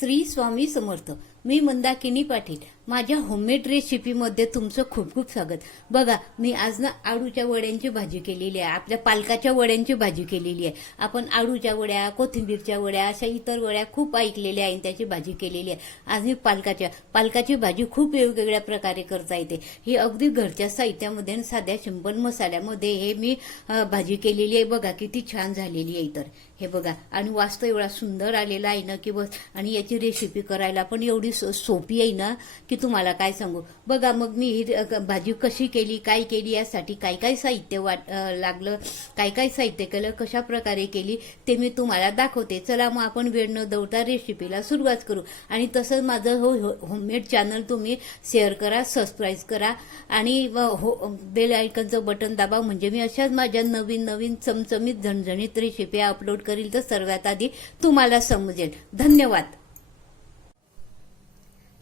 श्री स्वामी समर्थ. मी मंदाकिनी पाटील. माझ्या होममेड रेसिपीमध्ये तुमचं खूप खूप स्वागत. बघा मी आज ना आडूच्या वड्यांची भाजी केलेली आहे. आपल्या पालकाच्या वड्यांची भाजी केलेली आहे. आपण आडूच्या वड्या कोथिंबीरच्या वड्या अशा इतर वड्या खूप ऐकलेल्या आहे त्याची भाजी केलेली आहे. आज मी पालकाच्या पालकाची भाजी खूप वेगवेगळ्या प्रकारे करता येते. ही अगदी घरच्या साहित्यामध्ये आणि साध्या सिंपल मसाल्यामध्ये हे मी भाजी केलेली आहे. बघा किती छान झालेली आहे तर हे बघा आणि वास्तव एवढा सुंदर आलेला आहे ना की बस आणि याची रेसिपी करायला पण एवढी सोपी आहे ना की तुम्हाला काय सांगू? बघा मग मी ही भाजी कशी केली काय केली यासाठी काय काय साहित्य वाट लागलं काय काय साहित्य केलं कशा प्रकारे केली ते मी तुम्हाला दाखवते. चला मग आपण वेळ न दवता रेसिपीला सुरुवात करू. आणि तसंच माझं हो हो- होममेड चॅनल तुम्ही शेअर करा सबस्क्राईब करा. आणि हो बेल आयकनचं बटन दाबा. म्हणजे मी अशाच माझ्या नवीन नवीन चमचमीत झणझणीत रेसिपी अपलोड करील तर सर्वात आधी तुम्हाला समजेल. धन्यवाद.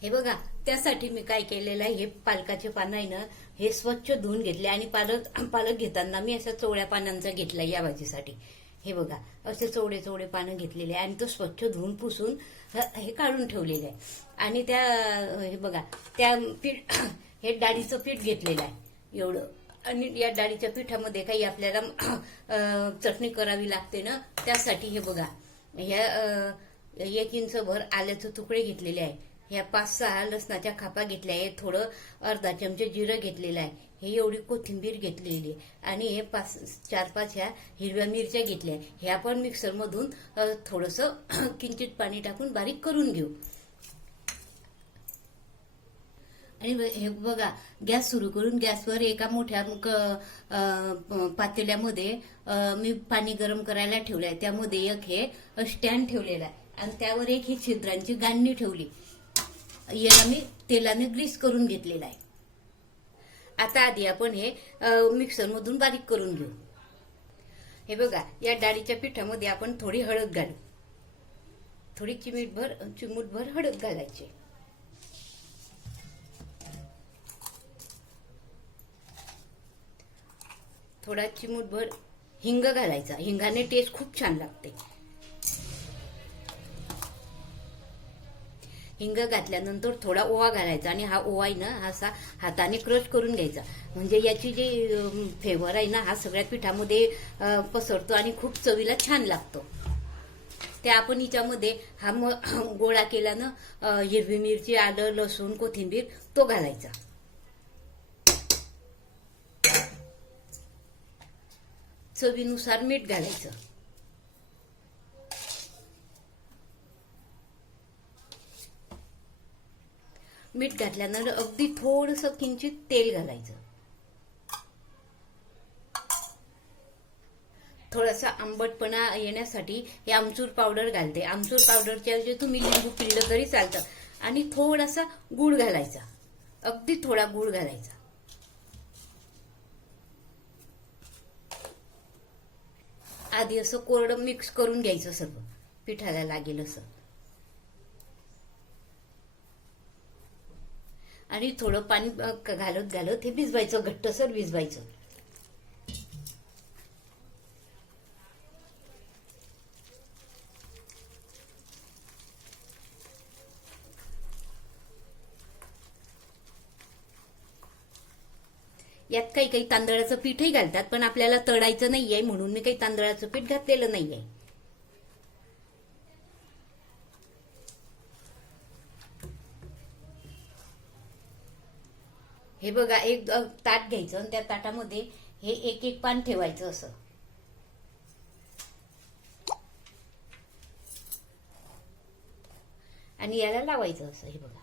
हे बघा त्यासाठी मी काय केलेलं आहे हे पालकाचे पानं आहे ना हे स्वच्छ धुवून घेतले आणि पालक पालक घेताना मी अशा चवळ्या पानांचा घेतला या भाजीसाठी. हे बघा असे चोडे चोडे पानं घेतलेले आहे आणि तो स्वच्छ धुवून पुसून हे काढून ठेवलेले आहे. आणि त्या हे बघा त्या पीठ हे डाळीचं पीठ घेतलेलं आहे एवढं. आणि या डाळीच्या पिठामध्ये काही आपल्याला चटणी करावी लागते ना त्यासाठी हे बघा ह्या एक इंच भर आल्याचे तुकडे घेतलेले आहे. ह्या पाच सहा लसणाच्या खापा घेतल्या आहे थोडं अर्धा चमचे जिरं घेतलेलं आहे. हे एवढी कोथिंबीर घेतलेली आहे. आणि हे पाच चार पाच ह्या हिरव्या मिरच्या घेतल्या ह्या पण मिक्सरमधून थोडंसं किंचित पाणी टाकून बारीक करून घेऊ. आणि हे बघा गॅस सुरू करून गॅसवर एका मोठ्या पातेल्यामध्ये मी पाणी गरम करायला ठेवलं आहे त्यामध्ये एक हे स्टँड ठेवलेला आहे. आणि त्यावर एक ही छिद्रांची गांडणी ठेवली. याला मी तेलाने ग्रीस करून घेतलेला आहे. आता आधी आपण हे मिक्सरमधून बारीक करून घेऊ. हे बघा या डाळीच्या पिठामध्ये आपण थोडी हळद घालू. थोडी चिमीटभर चिमूटभर हळद घालायची. थोडा चिमूटभर हिंग घालायचा. हिंगाने टेस्ट खूप छान लागते. हिंग घातल्यानंतर थोडा ओवा घालायचा आणि हा ओवा आहे ना हा असा हाताने क्रश करून घ्यायचा. म्हणजे याची जी फ्लेवर आहे ना हा सगळ्या पिठामध्ये पसरतो आणि खूप चवीला छान लागतो. ते आपण हिच्यामध्ये हा म गोळा केला ना हिरवी मिरची आलं लसूण कोथिंबीर तो घालायचा. चवीनुसार मीठ घालायचं. मीठ घातल्यानंतर अगदी थोडस किंचित तेल घालायचं. थोडासा आंबटपणा येण्यासाठी हे आमचूर पावडर घालते. आमचूर पावडरच्या ऐवजी तुम्ही लिंबू पिळलं तरी चालतं. आणि थोडासा गुळ घालायचा. अगदी थोडा गुळ घालायचा. आधी असं कोरडं मिक्स करून घ्यायचं सगळं. पिठाला लागेल असं. आणि थोडं पाणी घालत घालत हे भिजवायचं घट्टसर भिजवायचं. यात काही काही तांदळाचं पीठही घालतात पण आपल्याला तळायचं नाहीये म्हणून मी काही तांदळाचं पीठ घातलेलं नाहीये. हे बघा एक ताट घ्यायचं आणि त्या ताटामध्ये हे एक एक पान ठेवायचं असं. आणि याला लावायचं असं हे बघा.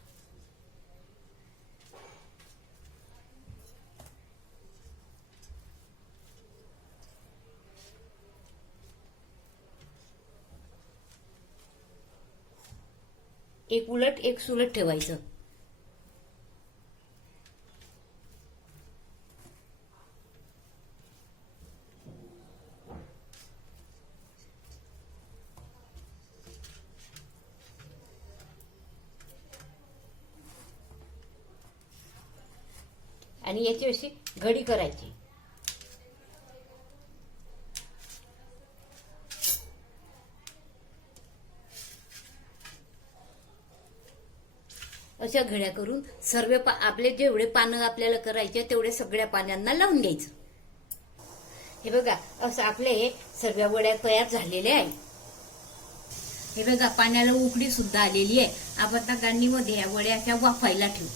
एक उलट एक सुलट ठेवायचं. आणि याची अशी घडी करायची. अशा घड्या करून सर्व पा आपले जेवढे पानं आपल्याला करायचे तेवढे सगळ्या पानांना लावून घ्यायचं. हे बघा असं आपले हे सर्व वड्या तयार झालेल्या आहे हे बघा पाण्याला उकडी सुद्धा आलेली आहे. आपण आता गांडीमध्ये या वड्या अशा वाफायला ठेवू.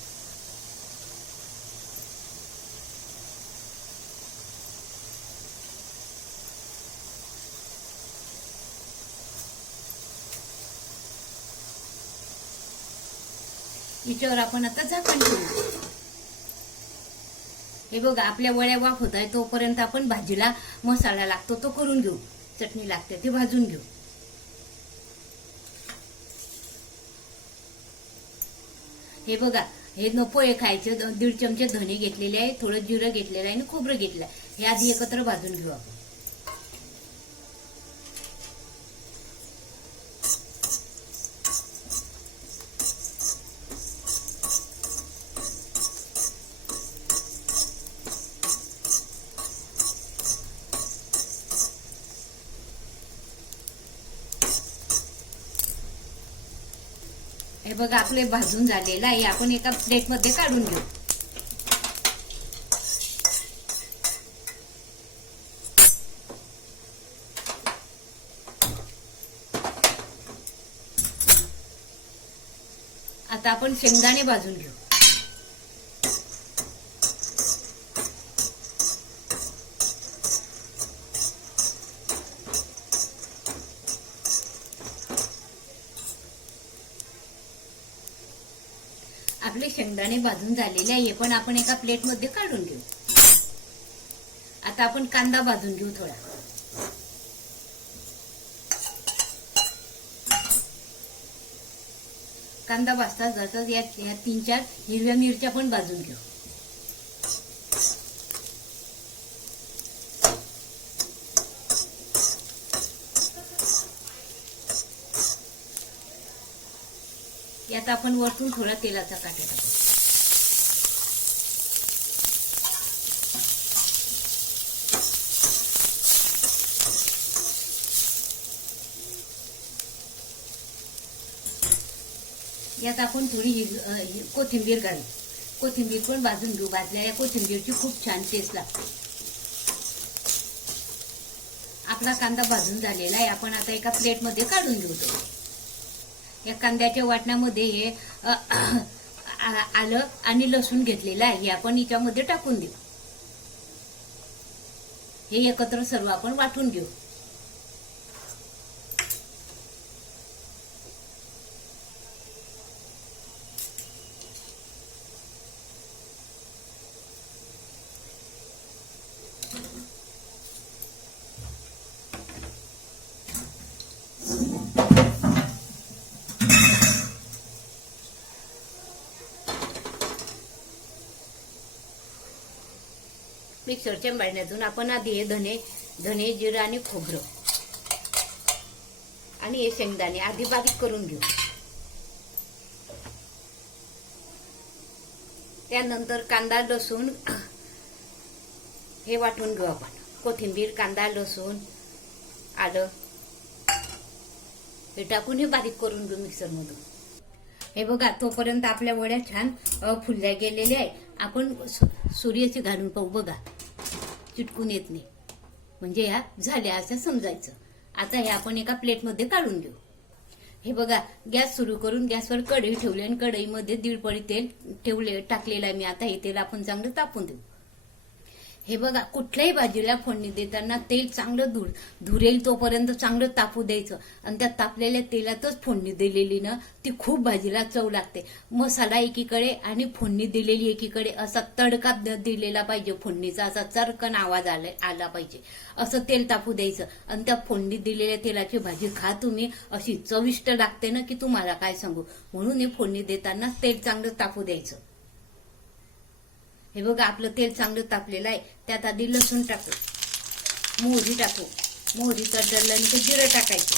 याच्यावर आपण आता झाकण ठेवू. हे बघा आपल्या वळ्या वाफ होत आहे तोपर्यंत आपण भाजीला मसाला लागतो तो करून घेऊ. चटणी लागते ते भाजून घेऊ. हे बघा हे न पोहे खायचे द- दीड चमचे धने घेतलेले आहे थोडं जिरं घेतलेलं आहे आणि खोबरं घेतलं आहे. हे आधी एकत्र भाजून घेऊ आपण. बघा आपले भाजून झालेलं आहे. आपण एका प्लेटमध्ये काढून घेऊ. आता आपण शेंगदाणे भाजून घेऊ. आपले शेंगदाणे भाजून झालेले आहे पण आपण एका प्लेटमध्ये काढून घेऊ. आता आपण कांदा भाजून घेऊ थोडा. कांदा भाजता जसं या तीन चार हिरव्या मिरच्या पण भाजून घेऊ. आता आपण वरतून थोडा तेलाचा काटा टाकू. यात आपण थोडी हिर- कोथिंबीर घालू. कोथिंबीर पण भाजून घेऊ. भाजल्या या कोथिंबीरची खूप छान टेस्ट लागते. आपला कांदा भाजून झालेला आहे. आपण आता एका प्लेटमध्ये काढून घेऊ तो. या कांद्याच्या वाटणामध्ये हे आलं आणि लसूण घेतलेलं आहे हे आपण याच्यामध्ये टाकून देऊ. हे एकत्र सर्व आपण वाटून घेऊ. मिक्सरच्या भांड्यातून आपण आधी हे धने धने जिरं आणि खोबरं. आणि हे शेंगदाणे आधी बारीक करून घेऊ. त्यानंतर कांदा लसूण हे वाटून घेऊ आपण. कोथिंबीर कांदा लसूण आलं हे टाकून हे बारीक करून घेऊ मिक्सरमधून. हे बघा तोपर्यंत आपल्या वड्या छान फुलल्या गेलेल्या आहे आपण सूर्याची घालून पाहू बघा. चिटकून येत नाही. म्हणजे ह्या झाल्या असं समजायचं. आता हे आपण एका प्लेटमध्ये काढून घेऊ. हे बघा गॅस सुरू करून गॅसवर कढई ठेवली आणि कढईमध्ये दीडपडी तेल ठेवले टाकलेलं आहे मी. आता हे तेल आपण चांगलं तापून देऊ. हे बघा कुठल्याही भाजीला फोडणी देताना तेल चांगलं धुर धुरेल तोपर्यंत चांगलं तापू द्यायचं. आणि त्या तापलेल्या तेलातच फोडणी दिलेली ना ती खूप भाजीला चव लागते. मसाला एकीकडे आणि फोडणी दिलेली एकीकडे असा तडका द- दिलेला पाहिजे. फोडणीचा असा चरकन आवाज आला आला पाहिजे. असं तेल तापू द्यायचं. आणि त्या फोडणी दिलेल्या तेलाची भाजी खा तुम्ही. अशी चविष्ट लागते ना की तुम्हाला काय सांगू. म्हणून हे फोडणी देताना तेल चांगलं तापू द्यायचं. हे बघा आपलं तेल चांगलं तापलेलं आहे. त्यात आधी लसूण टाकू. मोहरी टाकू. मोहरी तडल्यानंतर जिरं टाकायचं.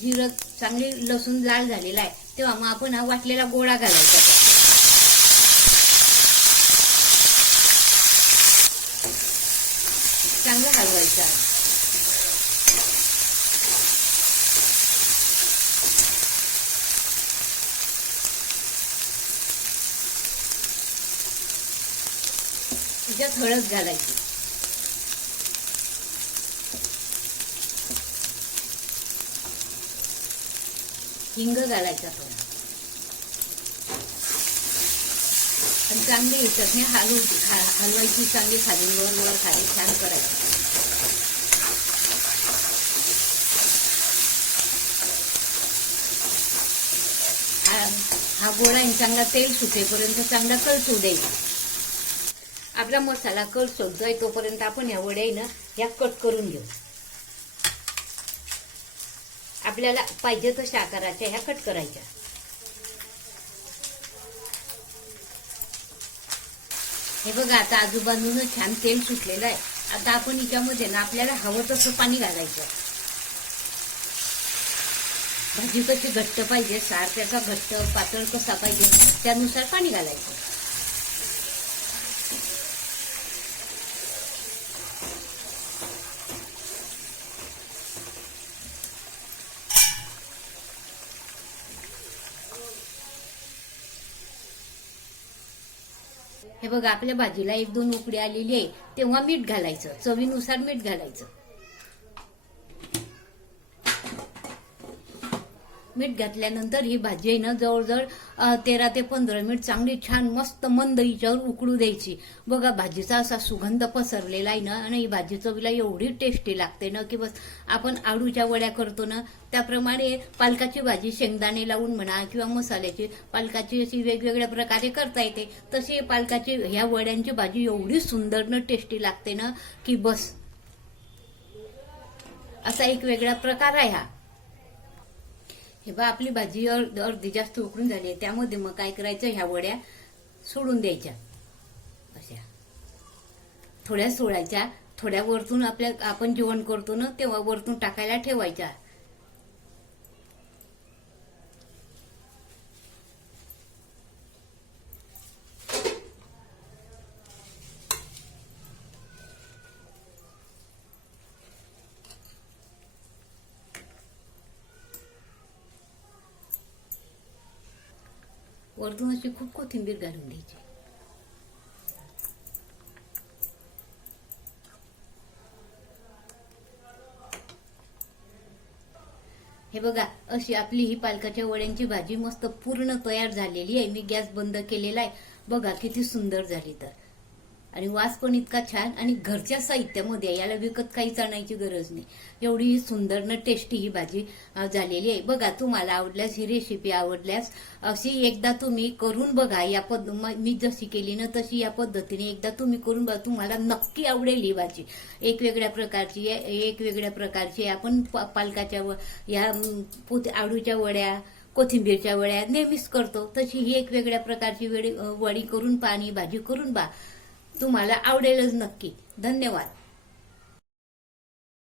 जिरं चांगले लसूण लाल झालेला आहे. तेव्हा मग आपण हा वाटलेला गोळा घालायचा. चांगला चांगलं हलवायचं. तिच्यात हळद घालायची. हिंग घालायचा थोडा आणि चांगली ही चटणी हलवू हलवायची चांगली खाली वर वर खाली छान करायची. हा गोळा चांगला तेल सुटेपर्यंत चांगला कळसू द्यायचा. आपला मसाला कल सोडतोय तोपर्यंत आपण ह्या वड्याईनं ह्या कट करून घेऊ. आपल्याला पाहिजे तशा आकाराच्या ह्या कट करायच्या. हे बघा आता आजूबाजूनं छान तेल सुटलेलं आहे. आता आपण हिच्यामध्ये ना आपल्याला हवं तसं पाणी घालायचं. भाजी कशी घट्ट पाहिजे सार त्याचा घट्ट पातळ कसा पाहिजे त्यानुसार पाणी घालायचं. हे बघा आपल्या भाजीला एक दोन उकडी आलेली आहे. तेव्हा मीठ घालायचं. चवीनुसार मीठ घालायचं. मीठ घातल्यानंतर ही भाजी आहे ना जवळजवळ तेरा ते पंधरा मिनिट चांगली छान मस्त मंद हिच्यावर उकळू द्यायची. बघा भाजीचा असा सुगंध पसरलेला आहे ना आणि ही भाजी चवीला एवढी टेस्टी लागते ना की बस आपण आळूच्या वड्या करतो ना त्याप्रमाणे पालकाची भाजी शेंगदाणे लावून म्हणा किंवा मसाल्याची पालकाची अशी वेगवेगळ्या प्रकारे करता येते. तशी पालकाची ह्या वड्यांची भाजी एवढी सुंदर न टेस्टी लागते ना की बस. असा एक वेगळा प्रकार आहे हा. हे बा आपली भाजी अर्ध अर्धी जास्त उकळून झाली आहे. त्यामध्ये मग काय करायचं? ह्या वड्या सोडून द्यायच्या. अशा. थोड्या सोडायच्या थोड्या वरतून आपल्या आपण जेवण करतो ना तेव्हा वरतून टाकायला ठेवायच्या. वरतून खूप कोथिंबीर घालून द्यायची हे बघा अशी आपली ही पालकाच्या वड्यांची भाजी मस्त पूर्ण तयार झालेली आहे मी गॅस बंद केलेला आहे बघा किती सुंदर झाली तर आणि वास पण इतका छान आणि घरच्या साहित्यामध्ये आहे. याला विकत काहीच आणायची गरज नाही. एवढी सुंदर न टेस्टी ही भाजी झालेली आहे. बघा तुम्हाला आवडल्यास ही रेसिपी आवडल्यास अशी एकदा तुम्ही करून बघा. या पद्ध मी जशी केली ना तशी या पद्धतीने एकदा तुम्ही करून बघा. तुम्हाला नक्की आवडेल ही भाजी. एक वेगळ्या प्रकारची एक वेगळ्या प्रकारची आपण पालकाच्या व- या आडूच्या आळूच्या वड्या कोथिंबीरच्या वड्या नेहमीच करतो. तशी ही एक वेगळ्या प्रकारची वेळी वडी करून पाणी भाजी करून बा. तुम्हाला आवडेलच नक्की. धन्यवाद.